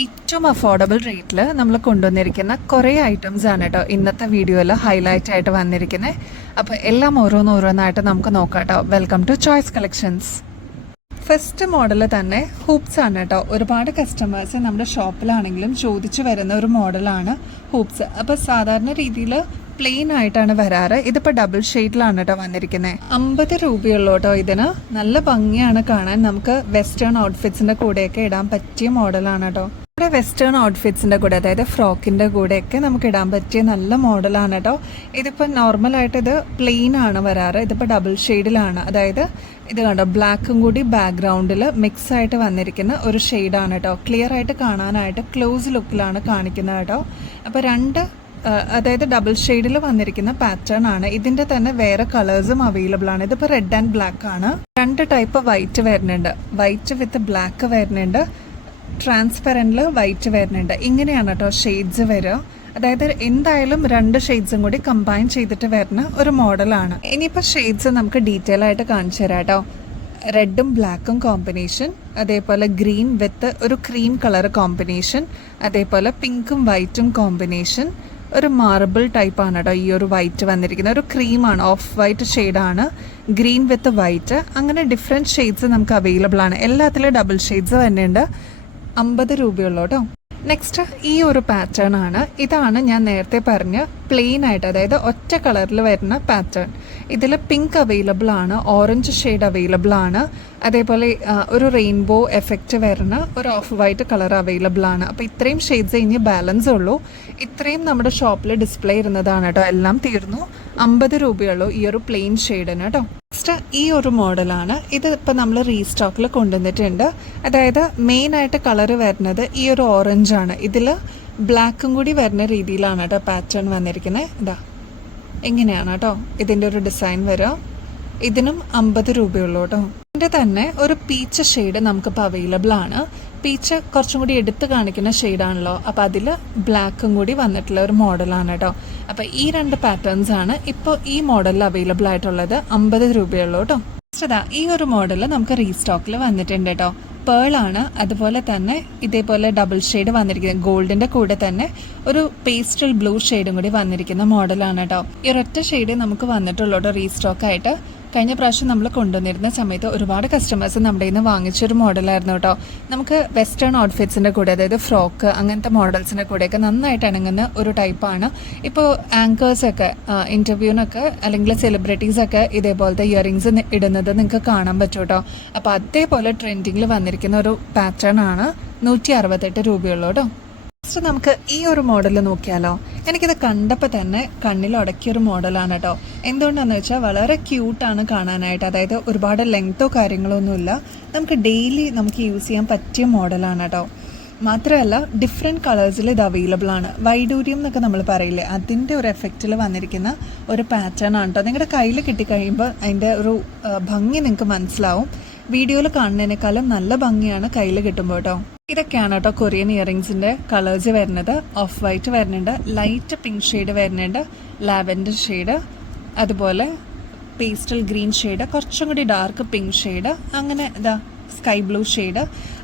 ഏറ്റവും അഫോർഡബിൾ റേറ്റിൽ നമ്മൾ കൊണ്ടുവന്നിരിക്കുന്ന കുറേ ഐറ്റംസ് ആണ് കേട്ടോ ഇന്നത്തെ വീഡിയോയിൽ ഹൈലൈറ്റ് ആയിട്ട് വന്നിരിക്കുന്നത്. അപ്പോൾ എല്ലാം ഓരോന്നോരോന്നായിട്ട് നമുക്ക് നോക്കാം കേട്ടോ. Welcome to choice collections. First model തന്നെ ഹൂപ്സ് ആണ് കേട്ടോ. ഒരുപാട് കസ്റ്റമേഴ്സ് നമ്മുടെ ഷോപ്പിലാണെങ്കിലും ചോദിച്ചു വരുന്ന ഒരു മോഡലാണ് ഹൂപ്സ്. അപ്പോൾ സാധാരണ രീതിയിൽ പ്ലെയിൻ ആയിട്ടാണ് വരാറ്. ഇതിപ്പോൾ ഡബിൾ ഷെയ്ഡിലാണ് കേട്ടോ വന്നിരിക്കുന്നത്. 50 രൂപയുള്ളൂ കേട്ടോ ഇതിന്. നല്ല ഭംഗിയാണ് കാണാൻ. നമുക്ക് വെസ്റ്റേൺ ഔട്ട്ഫിറ്റ്സിൻ്റെ കൂടെയൊക്കെ ഇടാൻ പറ്റിയ മോഡലാണ് കേട്ടോ. ഇവിടെ വെസ്റ്റേൺ ഔട്ട്ഫിറ്റ്സിൻ്റെ കൂടെ, അതായത് ഫ്രോക്കിൻ്റെ കൂടെയൊക്കെ നമുക്ക് ഇടാൻ പറ്റിയ നല്ല മോഡലാണ് കേട്ടോ. ഇതിപ്പോൾ നോർമലായിട്ട് ഇത് പ്ലെയിൻ ആണ് വരാറ്. ഇതിപ്പോൾ ഡബിൾ ഷെയ്ഡിലാണ്. അതായത് ഇത് കണ്ടോ, ബ്ലാക്കും കൂടി ബാക്ക്ഗ്രൗണ്ടിൽ മിക്സ് ആയിട്ട് വന്നിരിക്കുന്ന ഒരു ഷെയ്ഡാണ് കേട്ടോ. ക്ലിയർ ആയിട്ട് കാണാനായിട്ട് ക്ലോസ് ലുക്കിലാണ് കാണിക്കുന്നത് കേട്ടോ. അപ്പോൾ അതായത് ഡബിൾ ഷെയ്ഡിൽ വന്നിരിക്കുന്ന പാറ്റേൺ ആണ്. ഇതിൻ്റെ തന്നെ വേറെ കളേഴ്സും അവൈലബിൾ ആണ്. ഇതിപ്പോൾ റെഡ് ആൻഡ് ബ്ലാക്ക് ആണ്. 2 ടൈപ്പ് വൈറ്റ് വരുന്നുണ്ട്. വൈറ്റ് വിത്ത് ബ്ലാക്ക് വരുന്നുണ്ട്, ട്രാൻസ്പെറൻറ്റിൽ വൈറ്റ് വരുന്നുണ്ട്. ഇങ്ങനെയാണ് കേട്ടോ ഷെയ്ഡ്സ് വരിക. അതായത് എന്തായാലും 2 ഷെയ്ഡ്സും കൂടി കമ്പൈൻ ചെയ്തിട്ട് വരുന്ന ഒരു മോഡലാണ്. ഇനിയിപ്പോൾ ഷെയ്ഡ്സ് നമുക്ക് ഡീറ്റെയിൽ ആയിട്ട് കാണിച്ചു തരാം കേട്ടോ. റെഡും ബ്ലാക്കും കോമ്പിനേഷൻ, അതേപോലെ ഗ്രീൻ വിത്ത് ഒരു ക്രീം കളർ കോമ്പിനേഷൻ, അതേപോലെ പിങ്കും വൈറ്റും കോമ്പിനേഷൻ. ഒരു മാർബിൾ ടൈപ്പാണ് കേട്ടോ ഈ ഒരു വൈറ്റ് വന്നിരിക്കുന്നത്. ഒരു ക്രീമാണ്, ഓഫ് വൈറ്റ് ഷെയ്ഡാണ്. ഗ്രീൻ വിത്ത് വൈറ്റ്, അങ്ങനെ ഡിഫറെൻറ്റ് ഷെയ്ഡ്സ് നമുക്ക് അവൈലബിൾ ആണ്. എല്ലാത്തിലും ഡബിൾ ഷെയ്ഡ്സ് തന്നെയുണ്ട്. 50 രൂപയുള്ളൂ കേട്ടോ. നെക്സ്റ്റ് ഈ ഒരു പാറ്റേൺ ആണ്. ഇതാണ് ഞാൻ നേരത്തെ പറഞ്ഞ പ്ലെയിൻ ആയിട്ട്, അതായത് ഒറ്റ കളറിൽ വരുന്ന പാറ്റേൺ. ഇതിൽ പിങ്ക് അവൈലബിൾ ആണ്, ഓറഞ്ച് ഷെയ്ഡ് അവൈലബിൾ ആണ്, അതേപോലെ ഒരു റെയിൻബോ എഫക്റ്റ് വരുന്ന ഒരു ഓഫ് വൈറ്റ് കളർ അവൈലബിൾ ആണ്. അപ്പോൾ ഇത്രയും ഷെയ്ഡ്സ് ഇനി ബാലൻസ് ഉള്ളൂ. ഇത്രയും നമ്മുടെ ഷോപ്പിൽ ഡിസ്പ്ലേ ഇരുന്നതാണ് കേട്ടോ. എല്ലാം തീർന്നു. 50 രൂപയുള്ളൂ ഈ ഒരു പ്ലെയിൻ ഷെയ്ഡിന് കേട്ടോ. നെക്സ്റ്റ് ഈ ഒരു മോഡലാണ്. ഇത് ഇപ്പോൾ നമ്മൾ റീസ്റ്റോക്കിൽ കൊണ്ടുവന്നിട്ടുണ്ട്. അതായത് മെയിനായിട്ട് കളർ വരുന്നത് ഈ ഒരു ഓറഞ്ച് ആണ്. ഇതിൽ ബ്ലാക്കും കൂടി വരുന്ന രീതിയിലാണ് കേട്ടോ പാറ്റേൺ വന്നിരിക്കുന്നത്. ഇതാ ഇങ്ങനെയാണ് കേട്ടോ ഇതിൻ്റെ ഒരു ഡിസൈൻ വരിക. ഇതിനും 50 രൂപയുള്ളൂ കേട്ടോ. ഇതിൻ്റെ തന്നെ ഒരു പീച്ച് ഷെയ്ഡ് നമുക്കിപ്പോൾ അവൈലബിൾ ആണ്. പീച്ച് കുറച്ചും കൂടി എടുത്ത് കാണിക്കുന്ന ഷെയ്ഡാണല്ലോ. അപ്പോൾ അതിൽ ബ്ലാക്കും കൂടി വന്നിട്ടുള്ള ഒരു മോഡലാണ് കേട്ടോ. അപ്പോൾ ഈ 2 പാറ്റേൺസ് ആണ് ഇപ്പോൾ ഈ മോഡലിൽ അവൈലബിൾ ആയിട്ടുള്ളത്. 50 രൂപയുള്ളൂ കേട്ടോ. ഈ ഒരു മോഡൽ നമുക്ക് റീസ്റ്റോക്കിൽ വന്നിട്ടുണ്ട് കേട്ടോ. പേളാണ്. അതുപോലെ തന്നെ ഇതേപോലെ ഡബിൾ ഷെയ്ഡ് വന്നിരിക്കുന്നത്. ഗോൾഡിൻ്റെ കൂടെ തന്നെ ഒരു പേസ്റ്റൽ ബ്ലൂ ഷെയ്ഡും കൂടി വന്നിരിക്കുന്ന മോഡലാണ് കേട്ടോ. ഈ ഒരൊറ്റ ഷെയ്ഡ് നമുക്ക് വന്നിട്ടുള്ളൂ കേട്ടോ റീസ്റ്റോക്കായിട്ട്. കഴിഞ്ഞ പ്രാവശ്യം നമ്മൾ കൊണ്ടുവന്നിരുന്ന സമയത്ത് ഒരുപാട് കസ്റ്റമേഴ്സ് നമ്മുടെ നിന്ന് വാങ്ങിച്ചൊരു മോഡലായിരുന്നു കേട്ടോ. നമുക്ക് വെസ്റ്റേൺ ഔട്ട്ഫിറ്റ്സിൻ്റെ കൂടെ, അതായത് ഫ്രോക്ക് അങ്ങനത്തെ മോഡൽസിൻ്റെ കൂടെയൊക്കെ നന്നായിട്ട് ഇണങ്ങുന്ന ഒരു ടൈപ്പാണ്. ഇപ്പോൾ ആങ്കേഴ്സൊക്കെ ഇൻ്റർവ്യൂവിനൊക്കെ അല്ലെങ്കിൽ സെലിബ്രിറ്റീസൊക്കെ ഇതേപോലത്തെ ഇയറിങ്സ് ഇടുന്നത് നിങ്ങൾക്ക് കാണാൻ പറ്റും കേട്ടോ. അപ്പോൾ അതേപോലെ ട്രെൻഡിങ്ങിൽ വന്നിരിക്കുന്ന ഒരു പാറ്റേൺ ആണ്. 168 രൂപയുള്ളൂ കേട്ടോ. നെക്സ്റ്റ് നമുക്ക് ഈ ഒരു മോഡൽ നോക്കിയാലോ. എനിക്കിത് കണ്ടപ്പോൾ തന്നെ കണ്ണിൽ ഉടക്കിയൊരു മോഡലാണ് കേട്ടോ. എന്തുകൊണ്ടാണെന്ന് വെച്ചാൽ വളരെ ക്യൂട്ടാണ് കാണാനായിട്ട്. അതായത് ഒരുപാട് ലെങ്തോ കാര്യങ്ങളൊന്നുമില്ല. നമുക്ക് ഡെയിലി നമുക്ക് യൂസ് ചെയ്യാൻ പറ്റിയ മോഡലാണ് കേട്ടോ. മാത്രമല്ല ഡിഫറെൻറ്റ് കളേഴ്സിൽ ഇത് അവൈലബിൾ ആണ്. വൈഡൂര്യം എന്നൊക്കെ നമ്മൾ പറയില്ലേ, അതിൻ്റെ ഒരു എഫക്റ്റിൽ വന്നിരിക്കുന്ന ഒരു പാറ്റേൺ ആണ് കേട്ടോ. നിങ്ങളുടെ കയ്യിൽ കിട്ടിക്കഴിയുമ്പോൾ അതിൻ്റെ ഒരു ഭംഗി നിങ്ങൾക്ക് മനസ്സിലാവും. വീഡിയോയിൽ കാണുന്നതിനേക്കാളും നല്ല ഭംഗിയാണ് കയ്യിൽ കിട്ടുമ്പോൾ കേട്ടോ. ഇതൊക്കെയാണ് കേട്ടോ കൊറിയൻ ഇയറിങ്സിൻ്റെ കളേഴ്സ് വരുന്നത്. ഓഫ് വൈറ്റ് വരുന്നുണ്ട്, ലൈറ്റ് പിങ്ക് ഷെയ്ഡ് വരുന്നുണ്ട്, ലാവൻഡർ ഷെയ്ഡ്, അതുപോലെ പേസ്റ്റൽ ഗ്രീൻ ഷെയ്ഡ്, കുറച്ചും കൂടി ഡാർക്ക് പിങ്ക് ഷെയ്ഡ്, അങ്ങനെ ഇതാ സ്കൈ ബ്ലൂ ഷെയ്ഡ്,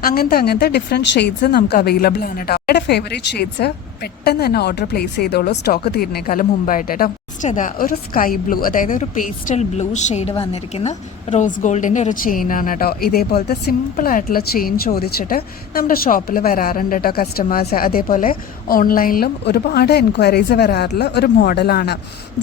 അങ്ങനത്തെ ഡിഫറെൻറ്റ് ഷെയ്ഡ്സ് നമുക്ക് അവൈലബിൾ ആണ് കേട്ടോ. എൻ്റെ ഫേവറേറ്റ് ഷെയ്ഡ്സ് പെട്ടെന്ന് തന്നെ ഓർഡർ പ്ലേസ് ചെയ്തോളൂ, സ്റ്റോക്ക് തീരുന്നേക്കാളും മുമ്പായിട്ട് കേട്ടോ. നെക്സ്റ്റ് അതാ ഒരു സ്കൈ ബ്ലൂ, അതായത് ഒരു പേസ്റ്റൽ ബ്ലൂ ഷെയ്ഡ് വന്നിരിക്കുന്ന റോസ് ഗോൾഡിൻ്റെ ഒരു ചെയിനാണ് കേട്ടോ. ഇതേപോലത്തെ സിമ്പിളായിട്ടുള്ള ചെയിൻ ചോദിച്ചിട്ട് നമ്മുടെ ഷോപ്പിൽ വരാറുണ്ട് കേട്ടോ കസ്റ്റമേഴ്സ്. അതേപോലെ ഓൺലൈനിലും ഒരുപാട് എൻക്വയറീസ് വരാറുള്ള ഒരു മോഡലാണ്.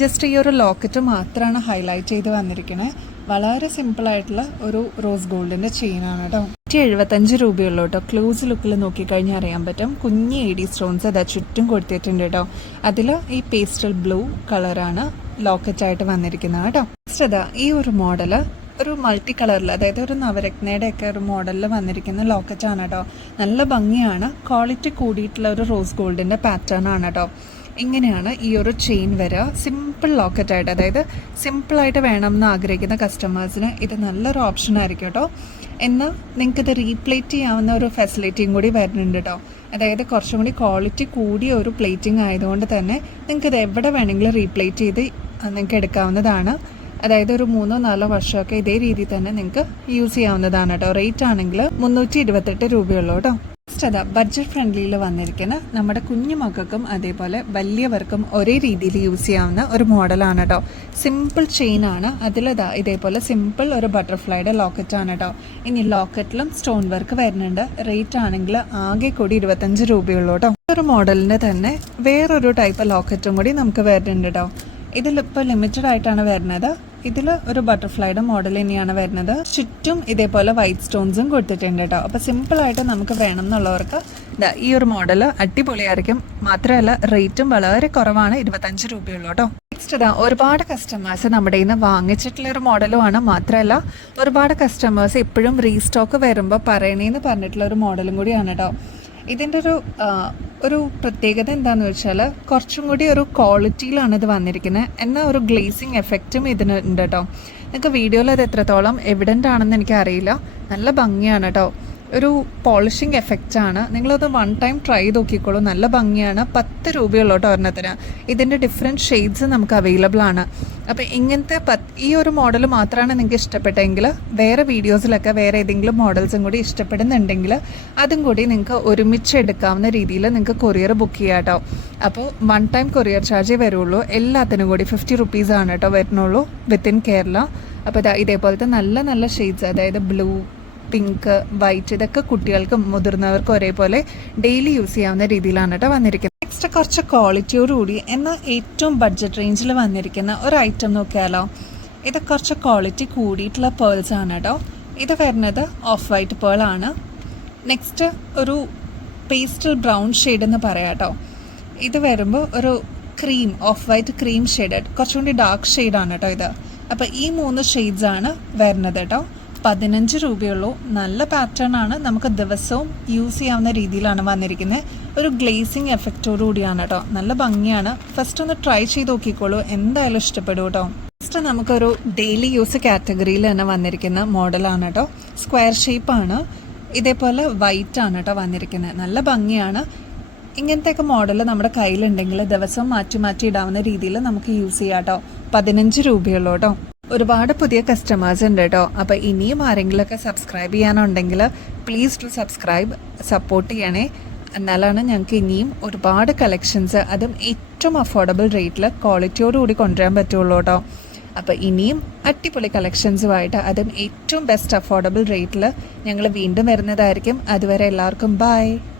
ജസ്റ്റ് ഈ ഒരു ലോക്കറ്റ് മാത്രമാണ് ഹൈലൈറ്റ് ചെയ്ത് വന്നിരിക്കുന്നത്. വളരെ സിമ്പിളായിട്ടുള്ള ഒരു റോസ് ഗോൾഡിൻ്റെ ചെയിനാണ് കേട്ടോ. 175 രൂപയുള്ളൂ കേട്ടോ. ക്ലോസ് ലുക്കിൽ നോക്കിക്കഴിഞ്ഞാൽ അറിയാൻ പറ്റും. കുഞ്ഞ് AD സ്റ്റോൺസ് അതാ ചുറ്റും കൊടുത്തിട്ടുണ്ട് കേട്ടോ. അതിൽ ഈ പേസ്റ്റൽ ബ്ലൂ കളറാണ് ലോക്കറ്റായിട്ട് വന്നിരിക്കുന്നത് കേട്ടോ. നെക്സ്റ്റ് അതാ ഈ ഒരു മോഡൽ ഒരു മൾട്ടി കളറിൽ, അതായത് ഒരു നവരത്നയുടെ ഒക്കെ ഒരു മോഡലിൽ വന്നിരിക്കുന്ന ലോക്കറ്റാണ് കേട്ടോ. നല്ല ഭംഗിയാണ്. ക്വാളിറ്റി കൂടിയിട്ടുള്ള ഒരു റോസ് ഗോൾഡിൻ്റെ പാറ്റേൺ ആണ് കേട്ടോ. ഇങ്ങനെയാണ് ഈ ഒരു ചെയിൻ വരിക. സിമ്പിൾ ലോക്കറ്റായിട്ട്, അതായത് സിമ്പിളായിട്ട് വേണമെന്ന് ആഗ്രഹിക്കുന്ന കസ്റ്റമേഴ്സിന് ഇത് നല്ലൊരു ഓപ്ഷൻ ആയിരിക്കും കേട്ടോ. എന്നാൽ നിങ്ങൾക്കിത് റീപ്ലേറ്റ് ചെയ്യാവുന്ന ഒരു ഫെസിലിറ്റിയും കൂടി വരുന്നുണ്ട് കേട്ടോ. അതായത് കുറച്ചും കൂടി ക്വാളിറ്റി കൂടിയ ഒരു പ്ലേറ്റിംഗ് ആയതുകൊണ്ട് തന്നെ നിങ്ങൾക്കിത് എവിടെ വേണമെങ്കിലും റീപ്ലേറ്റ് ചെയ്ത് നിങ്ങൾക്ക് എടുക്കാവുന്നതാണ്. അതായത് ഒരു 3-4 വർഷമൊക്കെ ഇതേ രീതിയിൽ തന്നെ നിങ്ങൾക്ക് യൂസ് ചെയ്യാവുന്നതാണ് കേട്ടോ. റേറ്റ് ആണെങ്കിൽ 328 രൂപയുള്ളൂ കേട്ടോ. നെക്സ്റ്റ് അതാ ബഡ്ജറ്റ് ഫ്രണ്ട്ലിയിൽ വന്നിരിക്കുന്ന നമ്മുടെ കുഞ്ഞു മക്കൾക്കും അതേപോലെ വലിയവർക്കും ഒരേ രീതിയിൽ യൂസ് ചെയ്യാവുന്ന ഒരു മോഡലാണ് കേട്ടോ. സിമ്പിൾ ചെയിൻ ആണ്, അതിലിതാ ഇതേപോലെ സിമ്പിൾ ഒരു ബട്ടർഫ്ലൈയുടെ ലോക്കറ്റ് ആണ് കേട്ടോ. ഇനി ലോക്കറ്റിലും സ്റ്റോൺ വർക്ക് വരുന്നുണ്ട്. റേറ്റ് ആണെങ്കിൽ ആകെ കൂടി 25 രൂപയുള്ളൂ കേട്ടോ. ഒരു മോഡലിൻ്റെ തന്നെ വേറൊരു ടൈപ്പ് ലോക്കറ്റും കൂടി നമുക്ക് വരുന്നുണ്ട് കേട്ടോ. ഇതിലിപ്പോൾ ലിമിറ്റഡ് ആയിട്ടാണ് വരുന്നത്. ഇതിൽ ഒരു ബട്ടർഫ്ലൈയുടെ മോഡൽ തന്നെയാണ് വരുന്നത്. ചുറ്റും ഇതേപോലെ വൈറ്റ് സ്റ്റോൺസും കൊടുത്തിട്ടുണ്ട് കേട്ടോ. അപ്പോൾ സിമ്പിളായിട്ട് നമുക്ക് വേണം എന്നുള്ളവർക്ക് ഈ ഒരു മോഡൽ അടിപൊളിയായിരിക്കും. മാത്രമല്ല റേറ്റും വളരെ കുറവാണ്, 25 രൂപയുള്ളൂ കേട്ടോ. നെക്സ്റ്റ് ഒരുപാട് കസ്റ്റമേഴ്സ് നമ്മുടെ കയ്യിൽ നിന്ന് വാങ്ങിച്ചിട്ടുള്ളൊരു മോഡലുമാണ്. മാത്രമല്ല ഒരുപാട് കസ്റ്റമേഴ്സ് ഇപ്പോഴും റീസ്റ്റോക്ക് വരുമ്പോൾ പറയണേന്ന് പറഞ്ഞിട്ടുള്ള ഒരു മോഡലും കൂടിയാണ് കേട്ടോ. ഇതിൻ്റെ ഒരു പ്രത്യേകത എന്താണെന്ന് വെച്ചാൽ കുറച്ചും കൂടി ഒരു ക്വാളിറ്റിയിലാണ് ഇത് വന്നിരിക്കുന്നത്. എന്നാൽ ഒരു ഗ്ലേസിങ് എഫക്റ്റും ഇതിനുണ്ട് കേട്ടോ. നിങ്ങൾക്ക് വീഡിയോയിൽ അത് എത്രത്തോളം എവിഡൻ്റ് ആണെന്ന് എനിക്കറിയില്ല. നല്ല ഭംഗിയാണ് കേട്ടോ. ഒരു പോളിഷിങ് എഫക്റ്റാണ്. നിങ്ങളത് 1 ടൈം ട്രൈ നോക്കിക്കോളൂ. നല്ല ഭംഗിയാണ്. 10 രൂപയുള്ളൂ കേട്ടോ ഒരെണ്ണത്തിന്. ഇതിൻ്റെ ഡിഫറെൻറ്റ് ഷെയ്ഡ്സ് നമുക്ക് അവൈലബിൾ ആണ്. അപ്പോൾ ഇങ്ങനത്തെ ഈ ഒരു മോഡൽ മാത്രമാണ് നിങ്ങൾക്ക് ഇഷ്ടപ്പെട്ടെങ്കിൽ വേറെ വീഡിയോസിലൊക്കെ വേറെ ഏതെങ്കിലും മോഡൽസും കൂടി ഇഷ്ടപ്പെടുന്നുണ്ടെങ്കിൽ അതും കൂടി നിങ്ങൾക്ക് ഒരുമിച്ച് എടുക്കാവുന്ന രീതിയിൽ നിങ്ങൾക്ക് കൊറിയർ ബുക്ക് ചെയ്യാം കേട്ടോ. അപ്പോൾ 1 ടൈം കൊറിയർ ചാർജേ വരുള്ളൂ. എല്ലാത്തിനും കൂടി 50 റുപ്പീസാണ് കേട്ടോ വരുന്നുള്ളൂ വിത്തിൻ കേരള. അപ്പോൾ ഇതേപോലത്തെ നല്ല നല്ല ഷെയ്ഡ്സ്, അതായത് ബ്ലൂ, പിങ്ക്, വൈറ്റ്, ഇതൊക്കെ കുട്ടികൾക്കും മുതിർന്നവർക്കും ഒരേപോലെ ഡെയിലി യൂസ് ചെയ്യാവുന്ന രീതിയിലാണ് കേട്ടോ വന്നിരിക്കുന്നത്. നെക്സ്റ്റ് കുറച്ച് ക്വാളിറ്റിയോടുകൂടി എന്നാൽ ഏറ്റവും ബഡ്ജറ്റ് റേഞ്ചിൽ വന്നിരിക്കുന്ന ഒരു ഐറ്റം നോക്കിയാലോ. ഇത് കുറച്ച് ക്വാളിറ്റി കൂടിയിട്ടുള്ള പേൾസ് ആണ് കേട്ടോ. ഇത് വരുന്നത് ഓഫ് വൈറ്റ് പേൾ ആണ്. നെക്സ്റ്റ് ഒരു പേസ്റ്റൽ ബ്രൗൺ ഷെയ്ഡ് എന്ന് പറയാം കേട്ടോ. ഇത് വരുമ്പോൾ ഒരു cream, of white cream shade, കുറച്ചും കൂടി ഡാർക്ക് ഷെയ്ഡാണ് കേട്ടോ ഇത്. അപ്പോൾ ഈ 3 ഷെയ്ഡ്സാണ് വരുന്നത് കേട്ടോ. 15 രൂപയുള്ളൂ. നല്ല പാറ്റേൺ ആണ്, നമുക്ക് ദിവസവും യൂസ് ചെയ്യാവുന്ന രീതിയിലാണ് വന്നിരിക്കുന്നത്. ഒരു ഗ്ലേസിങ് എഫക്റ്റോടു കൂടിയാണ് കേട്ടോ. നല്ല ഭംഗിയാണ്. ഫസ്റ്റ് ഒന്ന് ട്രൈ ചെയ്ത് നോക്കിക്കോളൂ, എന്തായാലും ഇഷ്ടപ്പെടും കേട്ടോ. നെക്സ്റ്റ് നമുക്കൊരു ഡെയിലി യൂസ് കാറ്റഗറിയിൽ തന്നെ വന്നിരിക്കുന്ന മോഡലാണ് കേട്ടോ. സ്ക്വയർ ഷേപ്പാണ്, ഇതേപോലെ വൈറ്റ് ആണ് കേട്ടോ വന്നിരിക്കുന്നത്. നല്ല ഭംഗിയാണ്. ഇങ്ങനത്തെയൊക്കെ മോഡൽ നമ്മുടെ കയ്യിലുണ്ടെങ്കിൽ ദിവസം മാറ്റി മാറ്റി ഇടാവുന്ന രീതിയിൽ നമുക്ക് യൂസ് ചെയ്യാം കേട്ടോ. 15 രൂപയുള്ളൂ കേട്ടോ. ഒരുപാട് പുതിയ കസ്റ്റമേഴ്സ് ഉണ്ട് കേട്ടോ. അപ്പോൾ ഇനിയും ആരെങ്കിലുമൊക്കെ സബ്സ്ക്രൈബ് ചെയ്യാനുണ്ടെങ്കിൽ പ്ലീസ് ടു സബ്സ്ക്രൈബ്, സപ്പോർട്ട് ചെയ്യണേ. എന്നാലാണ് ഞങ്ങൾക്ക് ഇനിയും ഒരുപാട് കളക്ഷൻസ്, അതും ഏറ്റവും അഫോർഡബിൾ റേറ്റിൽ ക്വാളിറ്റിയോടുകൂടി കൊണ്ടുവരാൻ പറ്റുള്ളൂ കേട്ടോ. അപ്പോൾ ഇനിയും അടിപൊളി കളക്ഷൻസുമായിട്ട്, അതും ഏറ്റവും ബെസ്റ്റ് അഫോർഡബിൾ റേറ്റിൽ ഞങ്ങൾ വീണ്ടും വരുന്നതായിരിക്കും. അതുവരെ എല്ലാവർക്കും ബൈ.